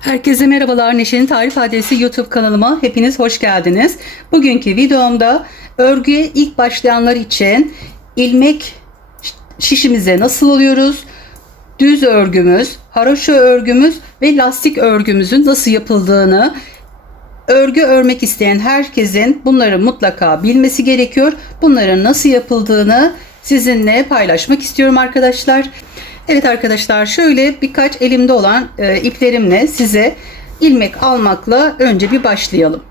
Herkese merhabalar. Neşe'nin Tarif Adresi YouTube kanalıma hepiniz hoş geldiniz. Bugünkü videomda örgüye ilk başlayanlar için ilmek şişimize nasıl oluyoruz? Düz örgümüz, haroşa örgümüz ve lastik örgümüzün nasıl yapıldığını, örgü örmek isteyen herkesin bunları mutlaka bilmesi gerekiyor. Bunların nasıl yapıldığını sizinle paylaşmak istiyorum arkadaşlar. Evet arkadaşlar, şöyle birkaç elimde olan iplerimle size ilmek almakla önce bir başlayalım.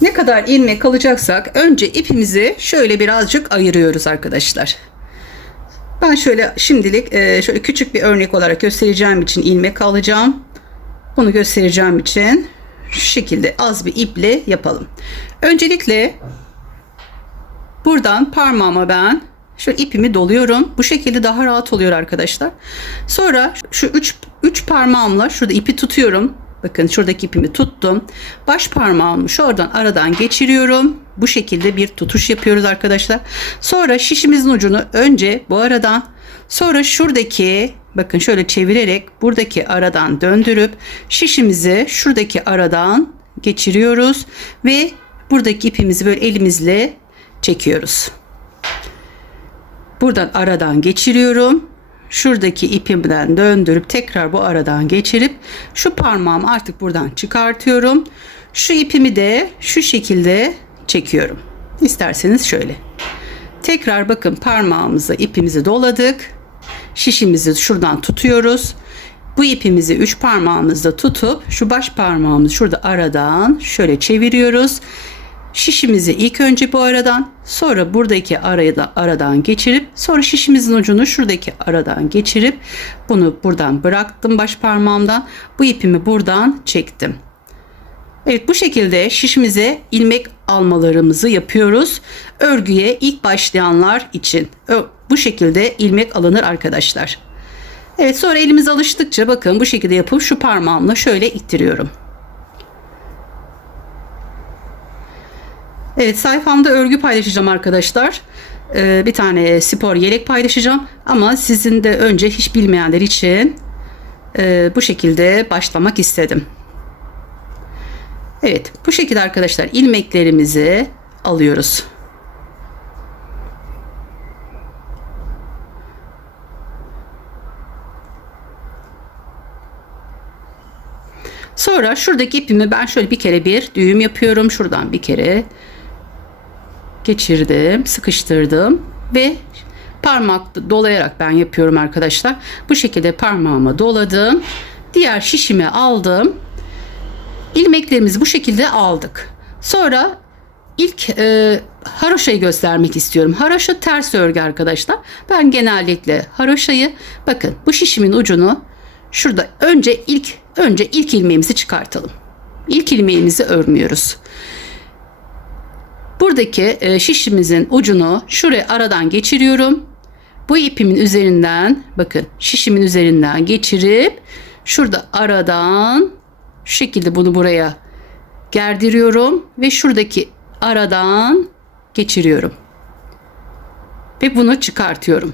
Ne kadar ilmek alacaksak önce ipimizi şöyle birazcık ayırıyoruz arkadaşlar. Ben şöyle şimdilik şöyle küçük bir örnek olarak göstereceğim için ilmek alacağım. Bunu göstereceğim için şu şekilde az bir iple yapalım. Öncelikle buradan parmağıma ben şu ipimi doluyorum. Bu şekilde daha rahat oluyor arkadaşlar. Sonra şu üç parmağımla şurada ipi tutuyorum. Bakın şuradaki ipimi tuttum. Baş parmağımı şuradan aradan geçiriyorum. Bu şekilde bir tutuş yapıyoruz arkadaşlar. Sonra şişimizin ucunu önce bu aradan, sonra şuradaki, bakın şöyle çevirerek buradaki aradan döndürüp şişimizi şuradaki aradan geçiriyoruz ve buradaki ipimizi böyle elimizle çekiyoruz. Buradan aradan geçiriyorum. Şuradaki ipimden döndürüp tekrar bu aradan geçirip şu parmağımı artık buradan çıkartıyorum. Şu ipimi de şu şekilde çekiyorum. İsterseniz şöyle. Tekrar bakın parmağımıza ipimizi doladık. Şişimizi şuradan tutuyoruz. Bu ipimizi 3 parmağımızda tutup şu baş parmağımızı şurada aradan şöyle çeviriyoruz. Şişimizi ilk önce bu aradan, sonra buradaki aradan geçirip, sonra şişimizin ucunu şuradaki aradan geçirip bunu buradan bıraktım baş parmağımdan. Bu ipimi buradan çektim. Evet, bu şekilde şişimize ilmek almalarımızı yapıyoruz. Örgüye ilk başlayanlar için bu şekilde ilmek alınır arkadaşlar. Evet, sonra elimiz alıştıkça bakın bu şekilde yapıp şu parmağımla şöyle ittiriyorum. Evet, sayfamda örgü paylaşacağım arkadaşlar. Bir tane spor yelek paylaşacağım. Ama sizin de önce hiç bilmeyenler için bu şekilde başlamak istedim. Evet, bu şekilde arkadaşlar ilmeklerimizi alıyoruz. Sonra şuradaki ipimi ben şöyle bir kere bir düğüm yapıyorum. Şuradan bir kere geçirdim, sıkıştırdım ve parmak dolayarak ben yapıyorum arkadaşlar. Bu şekilde parmağıma doladım. Diğer şişimi aldım. İlmeklerimizi bu şekilde aldık. Sonra ilk haroşayı göstermek istiyorum. Haroşa ters örgü arkadaşlar. Ben genellikle haroşayı, bakın bu şişimin ucunu şurada önce ilk ilmeğimizi çıkartalım. İlk ilmeğimizi örmüyoruz. Buradaki şişimizin ucunu şuraya aradan geçiriyorum. Bu ipimin üzerinden, bakın şişimin üzerinden geçirip şurada aradan şu şekilde bunu buraya gerdiriyorum ve şuradaki aradan geçiriyorum. Ve bunu çıkartıyorum.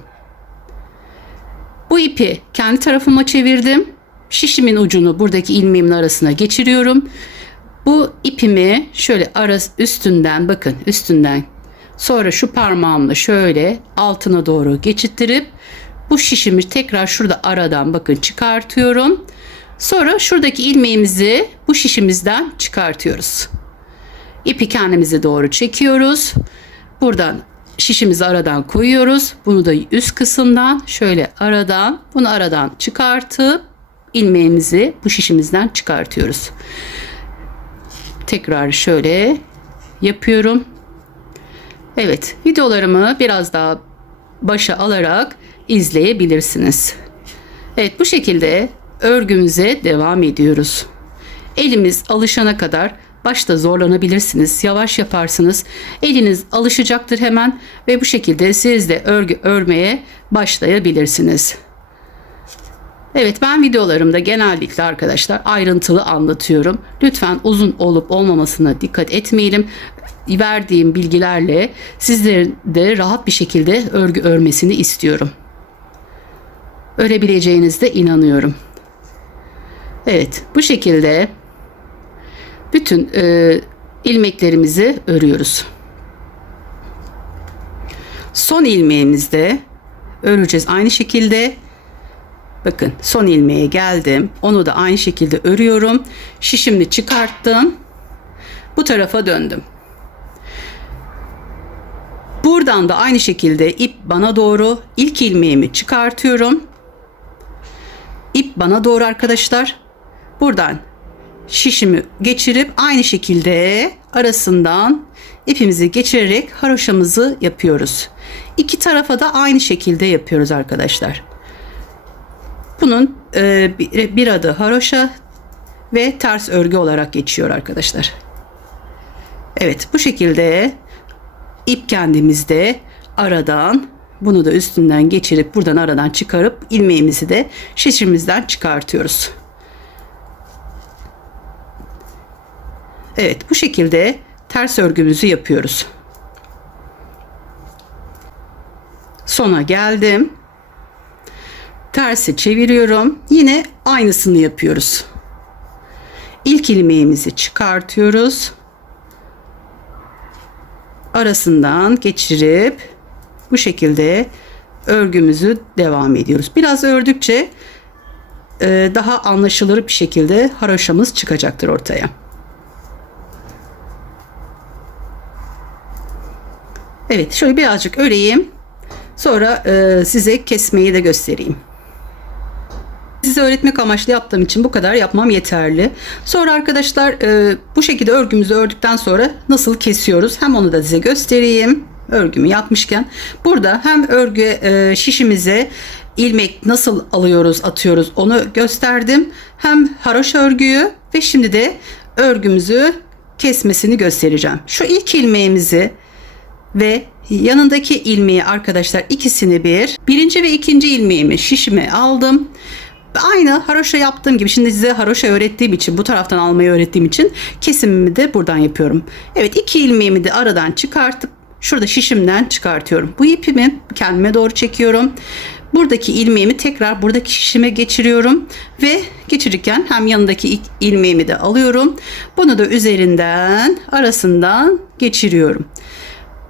Bu ipi kendi tarafıma çevirdim. Şişimin ucunu buradaki ilmeğimin arasına geçiriyorum. Bu ipimi şöyle üstünden, bakın üstünden, sonra şu parmağımla şöyle altına doğru geçirttirip bu şişimi tekrar şurada aradan bakın çıkartıyorum. Sonra şuradaki ilmeğimizi bu şişimizden çıkartıyoruz. İpi kendimize doğru çekiyoruz. Buradan şişimizi aradan koyuyoruz. Bunu da üst kısımdan şöyle bunu aradan çıkartıp ilmeğimizi bu şişimizden çıkartıyoruz. Tekrar şöyle yapıyorum. Evet, videolarımı biraz daha başa alarak izleyebilirsiniz. Evet, bu şekilde örgümüze devam ediyoruz. Elimiz alışana kadar başta zorlanabilirsiniz. Yavaş yaparsınız. Eliniz alışacaktır hemen ve bu şekilde siz de örgü örmeye başlayabilirsiniz. Evet, ben videolarımda genellikle arkadaşlar ayrıntılı anlatıyorum. Lütfen uzun olup olmamasına dikkat etmeyelim. Verdiğim bilgilerle sizlerin de rahat bir şekilde örgü örmesini istiyorum. örebileceğinizde inanıyorum. Evet, bu şekilde bütün ilmeklerimizi örüyoruz. Son ilmeğimizde öreceğiz aynı şekilde. Bakın, son ilmeğe geldim. Onu da aynı şekilde örüyorum. Şişimi çıkarttım. Bu tarafa döndüm. Buradan da aynı şekilde ip bana doğru, ilk ilmeğimi çıkartıyorum. İp bana doğru arkadaşlar. Buradan şişimi geçirip aynı şekilde arasından ipimizi geçirerek haroşamızı yapıyoruz. İki tarafa da aynı şekilde yapıyoruz arkadaşlar. Bunun bir adı haroşa ve ters örgü olarak geçiyor arkadaşlar. Evet, bu şekilde ip kendimizde aradan, bunu da üstünden geçirip buradan aradan çıkarıp ilmeğimizi de şişimizden çıkartıyoruz. Evet, bu şekilde ters örgümüzü yapıyoruz. Sona geldim. Tersi çeviriyorum. Yine aynısını yapıyoruz. İlk ilmeğimizi çıkartıyoruz. Arasından geçirip bu şekilde örgümüzü devam ediyoruz. Biraz ördükçe daha anlaşılır bir şekilde haroşamız çıkacaktır ortaya. Evet, şöyle birazcık öreyim. Sonra size kesmeyi de göstereyim. Size öğretmek amaçlı yaptığım için bu kadar yapmam yeterli. Sonra arkadaşlar bu şekilde örgümüzü ördükten sonra nasıl kesiyoruz? Hem onu da size göstereyim. Örgümü yapmışken. Burada hem örgü şişimize ilmek nasıl alıyoruz, atıyoruz onu gösterdim. Hem haroşa örgüyü ve şimdi de örgümüzü kesmesini göstereceğim. Şu ilk ilmeğimizi ve yanındaki ilmeği arkadaşlar ikisini birinci ve ikinci ilmeğimi şişime aldım. Aynı haroşa yaptığım gibi, şimdi size haroşa öğrettiğim için, bu taraftan almayı öğrettiğim için kesimimi de buradan yapıyorum. Evet, iki ilmeğimi de aradan çıkartıp şurada şişimden çıkartıyorum. Bu ipimi kendime doğru çekiyorum. Buradaki ilmeğimi tekrar buradaki şişime geçiriyorum ve geçirirken hem yanındaki ilmeğimi de alıyorum. Bunu da üzerinden, arasından geçiriyorum.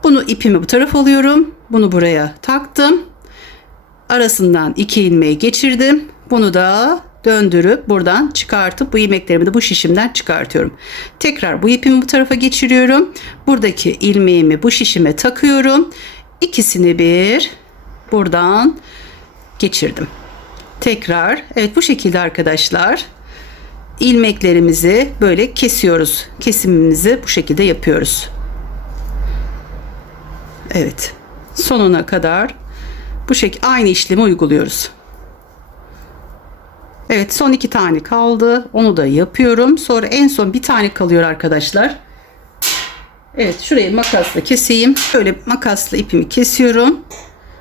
Bunu ipimi bu tarafa alıyorum. Bunu buraya taktım. Arasından iki ilmeği geçirdim. Bunu da döndürüp buradan çıkartıp bu ilmeklerimi de bu şişimden çıkartıyorum. Tekrar bu ipimi bu tarafa geçiriyorum. Buradaki ilmeğimi bu şişime takıyorum. İkisini buradan geçirdim. Tekrar evet, bu şekilde arkadaşlar ilmeklerimizi böyle kesiyoruz. Kesimimizi bu şekilde yapıyoruz. Evet, sonuna kadar bu şekilde aynı işlemi uyguluyoruz. Evet, son iki tane kaldı. Onu da yapıyorum. Sonra en son bir tane kalıyor arkadaşlar. Evet, şurayı makasla keseyim. Şöyle makasla ipimi kesiyorum.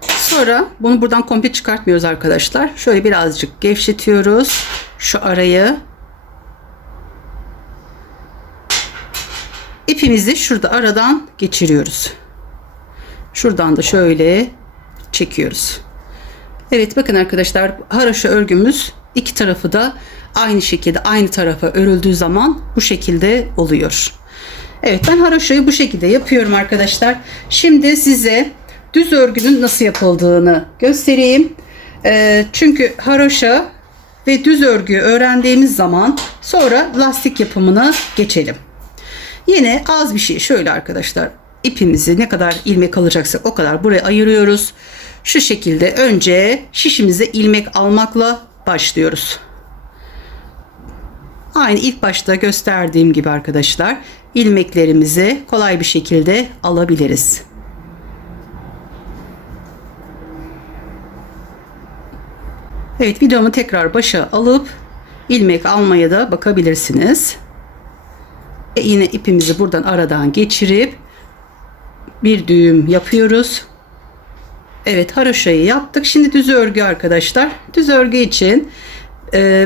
Sonra bunu buradan komple çıkartmıyoruz arkadaşlar. Şöyle birazcık gevşetiyoruz şu arayı. İpimizi şurada aradan geçiriyoruz. Şuradan da şöyle çekiyoruz. Evet, bakın arkadaşlar, haroşa örgümüz iki tarafı da aynı şekilde aynı tarafa örüldüğü zaman bu şekilde oluyor. Evet, ben haroşayı bu şekilde yapıyorum arkadaşlar. Şimdi size düz örgünün nasıl yapıldığını göstereyim. Çünkü haroşa ve düz örgüyü öğrendiğimiz zaman sonra lastik yapımına geçelim. Yine az bir şey şöyle arkadaşlar, ipimizi ne kadar ilmek alacaksak o kadar buraya ayırıyoruz. Şu şekilde önce şişimize ilmek almakla başlıyoruz. Aynı ilk başta gösterdiğim gibi arkadaşlar ilmeklerimizi kolay bir şekilde alabiliriz. Evet, videomu tekrar başa alıp ilmek almaya da bakabilirsiniz. Yine ipimizi buradan aradan geçirip bir düğüm yapıyoruz. Evet, haroşayı yaptık. Şimdi düz örgü arkadaşlar. Düz örgü için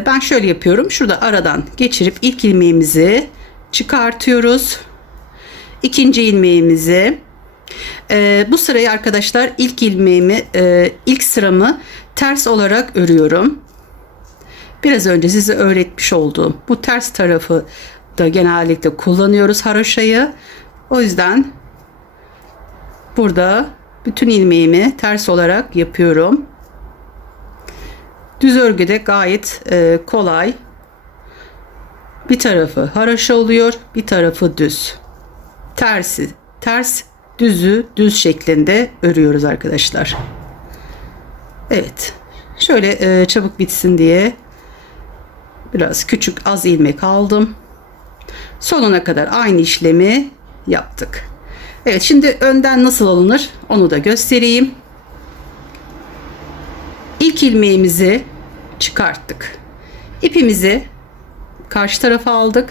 ben şöyle yapıyorum. Şurada aradan geçirip ilk ilmeğimizi çıkartıyoruz. İkinci ilmeğimizi Bu sırayı arkadaşlar ilk sıramı ters olarak örüyorum. Biraz önce size öğretmiş olduğum bu ters tarafı da genellikle kullanıyoruz haroşayı. O yüzden burada bütün ilmeğimi ters olarak yapıyorum. Düz örgüde gayet kolay. Bir tarafı haroşa oluyor, bir tarafı düz. Tersi ters, düzü düz şeklinde örüyoruz arkadaşlar. Evet. Şöyle çabuk bitsin diye biraz küçük az ilmek aldım. Sonuna kadar aynı işlemi yaptık. Evet, şimdi önden nasıl alınır onu da göstereyim. İlk ilmeğimizi çıkarttık. İpimizi karşı tarafa aldık.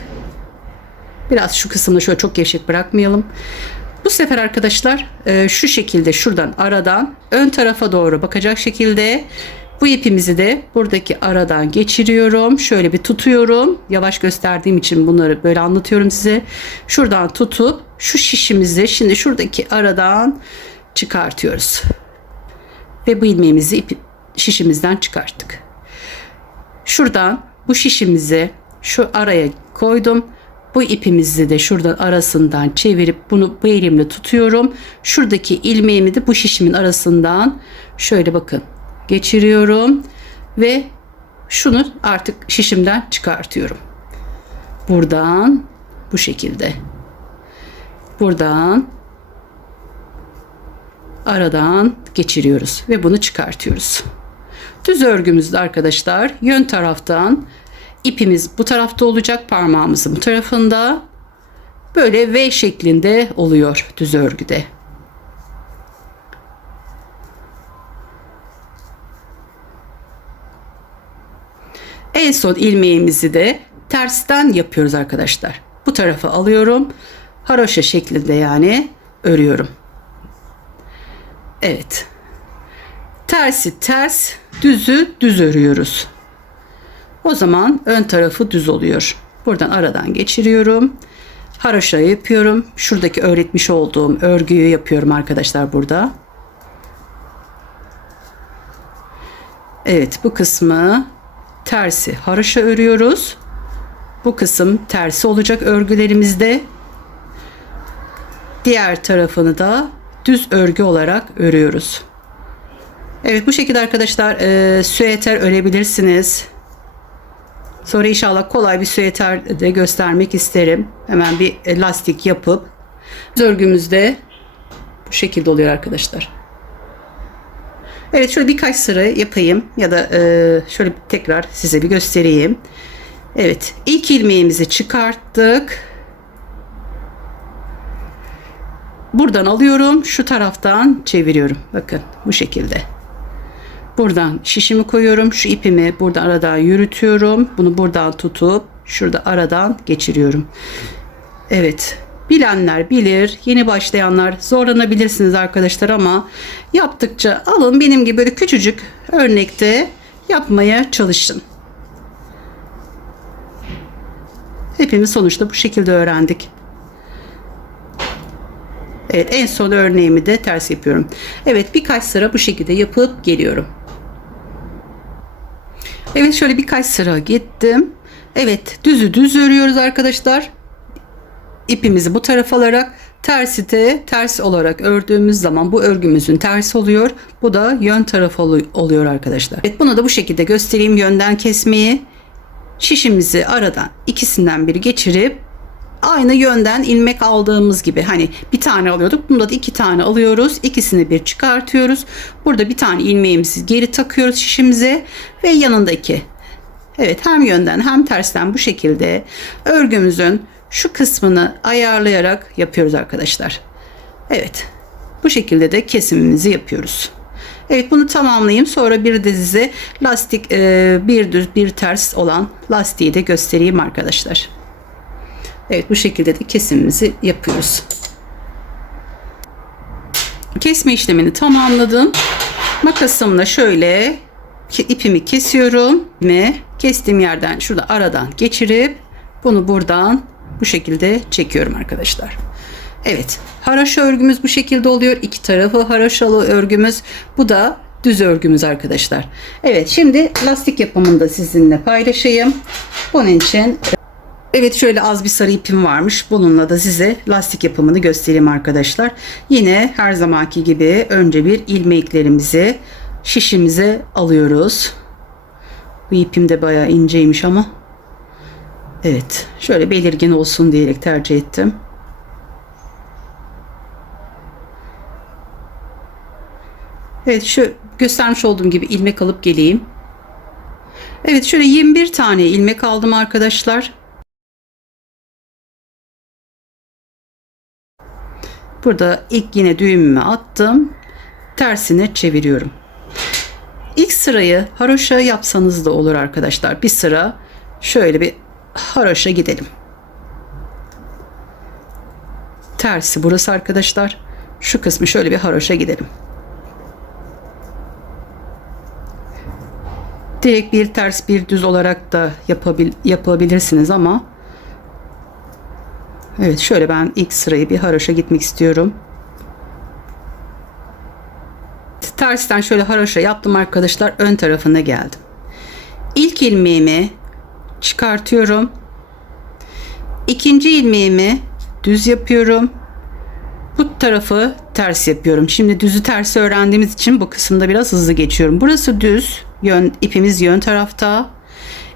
Biraz şu kısmını şöyle çok gevşek bırakmayalım. Bu sefer arkadaşlar şu şekilde şuradan aradan ön tarafa doğru bakacak şekilde bu ipimizi de buradaki aradan geçiriyorum. Şöyle bir tutuyorum. Yavaş gösterdiğim için bunları böyle anlatıyorum size. Şuradan tutup şu şişimizi şimdi şuradaki aradan çıkartıyoruz. Ve bu ilmeğimizi şişimizden çıkarttık. Şuradan bu şişimizi şu araya koydum. Bu ipimizi de şuradan arasından çevirip bunu bu elimle tutuyorum. Şuradaki ilmeğimi de bu şişimin arasından şöyle bakın geçiriyorum ve şunu artık şişimden çıkartıyorum. Buradan bu şekilde. Buradan aradan geçiriyoruz ve bunu çıkartıyoruz. Düz örgümüzde arkadaşlar yön taraftan ipimiz bu tarafta olacak, parmağımızın bu tarafında. Böyle V şeklinde oluyor düz örgüde. En son ilmeğimizi de tersten yapıyoruz arkadaşlar. Bu tarafa alıyorum. Haroşa şeklinde yani örüyorum. Evet. Tersi ters, düzü düz örüyoruz. O zaman ön tarafı düz oluyor. Buradan aradan geçiriyorum. Haroşa yapıyorum. Şuradaki öğretmiş olduğum örgüyü yapıyorum arkadaşlar burada. Evet, bu kısmı tersi haroşa örüyoruz. Bu kısım tersi olacak örgülerimizde. Diğer tarafını da düz örgü olarak örüyoruz. Evet, bu şekilde arkadaşlar süeter örebilirsiniz. Sonra inşallah kolay bir süeter de göstermek isterim. Hemen bir lastik yapıp örgümüzde bu şekilde oluyor arkadaşlar. Evet, şöyle birkaç sıra yapayım ya da şöyle tekrar size bir göstereyim. Evet, ilk ilmeğimizi çıkarttık. Buradan alıyorum, şu taraftan çeviriyorum. Bakın bu şekilde. Buradan şişimi koyuyorum. Şu ipimi buradan aradan yürütüyorum. Bunu buradan tutup şurada aradan geçiriyorum. Evet. Bilenler bilir. Yeni başlayanlar zorlanabilirsiniz arkadaşlar ama yaptıkça alın benim gibi böyle küçücük örnekte yapmaya çalışın. Hepimiz sonuçta bu şekilde öğrendik. Evet, en son örneğimi de ters yapıyorum. Evet, birkaç sıra bu şekilde yapıp geliyorum. Evet, şöyle birkaç sıra gittim. Evet, düzü düz örüyoruz arkadaşlar. İpimizi bu tarafa alarak tersi de ters olarak ördüğümüz zaman bu örgümüzün tersi oluyor. Bu da yön tarafı oluyor arkadaşlar. Evet, bunu da bu şekilde göstereyim yönden kesmeyi. Şişimizi aradan ikisinden biri geçirip aynı yönden ilmek aldığımız gibi, hani bir tane alıyorduk, bunda da iki tane alıyoruz, ikisini bir çıkartıyoruz. Burada bir tane ilmeğimizi geri takıyoruz şişimize ve yanındaki, evet, hem yönden hem tersten bu şekilde örgümüzün şu kısmını ayarlayarak yapıyoruz arkadaşlar. Evet, bu şekilde de kesimimizi yapıyoruz. Evet, bunu tamamlayayım, sonra bir de size lastik bir düz bir ters olan lastiği de göstereyim arkadaşlar. Evet, bu şekilde de kesimimizi yapıyoruz. Kesme işlemini tamamladım. Makasımla şöyle ipimi kesiyorum ve kestiğim yerden şurada aradan geçirip bunu buradan bu şekilde çekiyorum arkadaşlar. Evet, haroşa örgümüz bu şekilde oluyor. İki tarafı haroşalı örgümüz. Bu da düz örgümüz arkadaşlar. Evet, şimdi lastik yapımını da sizinle paylaşayım. Bunun için evet, şöyle az bir sarı ipim varmış. Bununla da size lastik yapımını göstereyim arkadaşlar. Yine her zamanki gibi önce bir ilmeklerimizi şişimize alıyoruz. Bu ipim de bayağı inceymiş ama evet, şöyle belirgin olsun diyerek tercih ettim. Evet, şu göstermiş olduğum gibi ilmek alıp geleyim. Evet, şöyle 21 tane ilmek aldım arkadaşlar. Burada ilk yine düğümümü attım. Tersine çeviriyorum. İlk sırayı haroşa yapsanız da olur arkadaşlar. Bir sıra şöyle bir haroşa gidelim. Tersi burası arkadaşlar. Şu kısmı şöyle bir haroşa gidelim. Direkt bir ters bir düz olarak da yapabilirsiniz ama evet, şöyle ben ilk sırayı bir haroşa gitmek istiyorum. Tersten şöyle haroşa yaptım arkadaşlar. Ön tarafına geldim. İlk ilmeğimi çıkartıyorum. İkinci ilmeğimi düz yapıyorum. Bu tarafı ters yapıyorum. Şimdi düzü tersi öğrendiğimiz için bu kısımda biraz hızlı geçiyorum. Burası düz. İpimiz yön tarafta.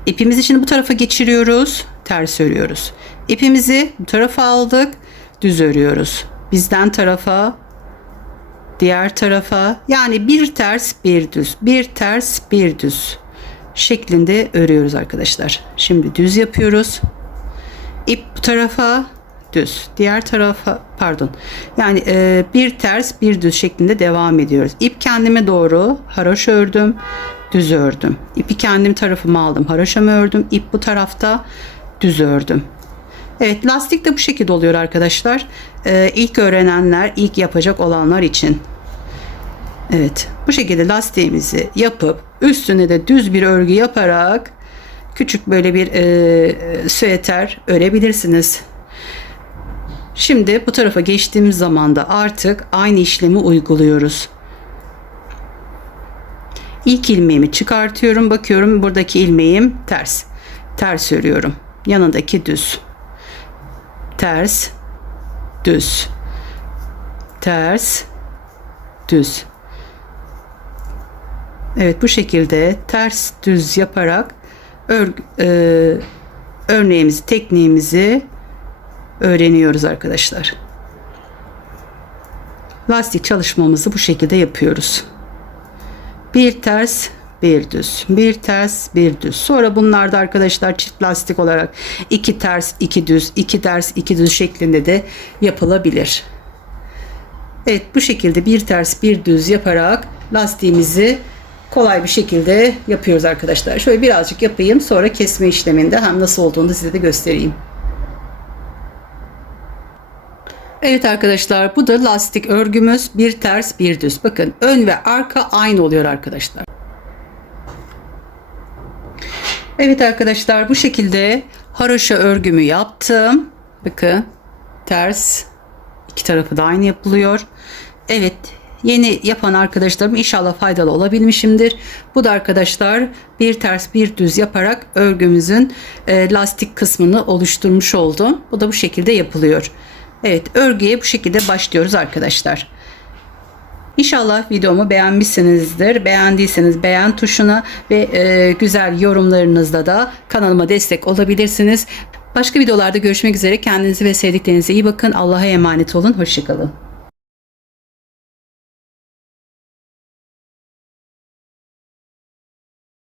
İpimizi şimdi bu tarafa geçiriyoruz. Ters örüyoruz. İpimizi bu tarafa aldık. Düz örüyoruz. Bizden tarafa, diğer tarafa, yani bir ters bir düz, bir ters bir düz şeklinde örüyoruz arkadaşlar. Şimdi düz yapıyoruz. İp bu tarafa, düz, diğer tarafa, pardon, yani bir ters bir düz şeklinde devam ediyoruz. İp kendime doğru haroşa ördüm, düz ördüm. İpi kendim tarafıma aldım, haroşamı ördüm. İp bu tarafta, düz ördüm. Evet, lastik de bu şekilde oluyor arkadaşlar. İlk öğrenenler, ilk yapacak olanlar için. Evet, bu şekilde lastiğimizi yapıp üstüne de düz bir örgü yaparak küçük böyle bir süeter örebilirsiniz. Şimdi bu tarafa geçtiğimiz zaman da artık aynı işlemi uyguluyoruz. İlk ilmeğimi çıkartıyorum. Bakıyorum buradaki ilmeğim ters. Ters örüyorum. Yanındaki düz. Ters, düz. Ters, düz. Evet, bu şekilde ters düz yaparak örneğimizi, tekniğimizi öğreniyoruz arkadaşlar. Lastik çalışmamızı bu şekilde yapıyoruz. Bir ters, bir düz, bir ters, bir düz. Sonra bunlar da arkadaşlar çift lastik olarak iki ters, iki düz, iki ters, iki düz şeklinde de yapılabilir. Evet, bu şekilde bir ters, bir düz yaparak lastiğimizi kolay bir şekilde yapıyoruz arkadaşlar. Şöyle birazcık yapayım, sonra kesme işleminde hem nasıl olduğunu size de göstereyim. Evet arkadaşlar, bu da lastik örgümüz. Bir ters bir düz. Bakın, ön ve arka aynı oluyor arkadaşlar. Evet arkadaşlar, bu şekilde haroşa örgümü yaptım. Bakın, ters, iki tarafı da aynı yapılıyor. Evet, yeni yapan arkadaşlarım inşallah faydalı olabilmişimdir. Bu da arkadaşlar bir ters bir düz yaparak örgümüzün lastik kısmını oluşturmuş oldum. Bu da bu şekilde yapılıyor. Evet, örgüye bu şekilde başlıyoruz arkadaşlar. İnşallah videomu beğenmişsinizdir. Beğendiyseniz beğen tuşuna ve güzel yorumlarınızla da kanalıma destek olabilirsiniz. Başka videolarda görüşmek üzere. Kendinize ve sevdiklerinize iyi bakın. Allah'a emanet olun. Hoşça kalın.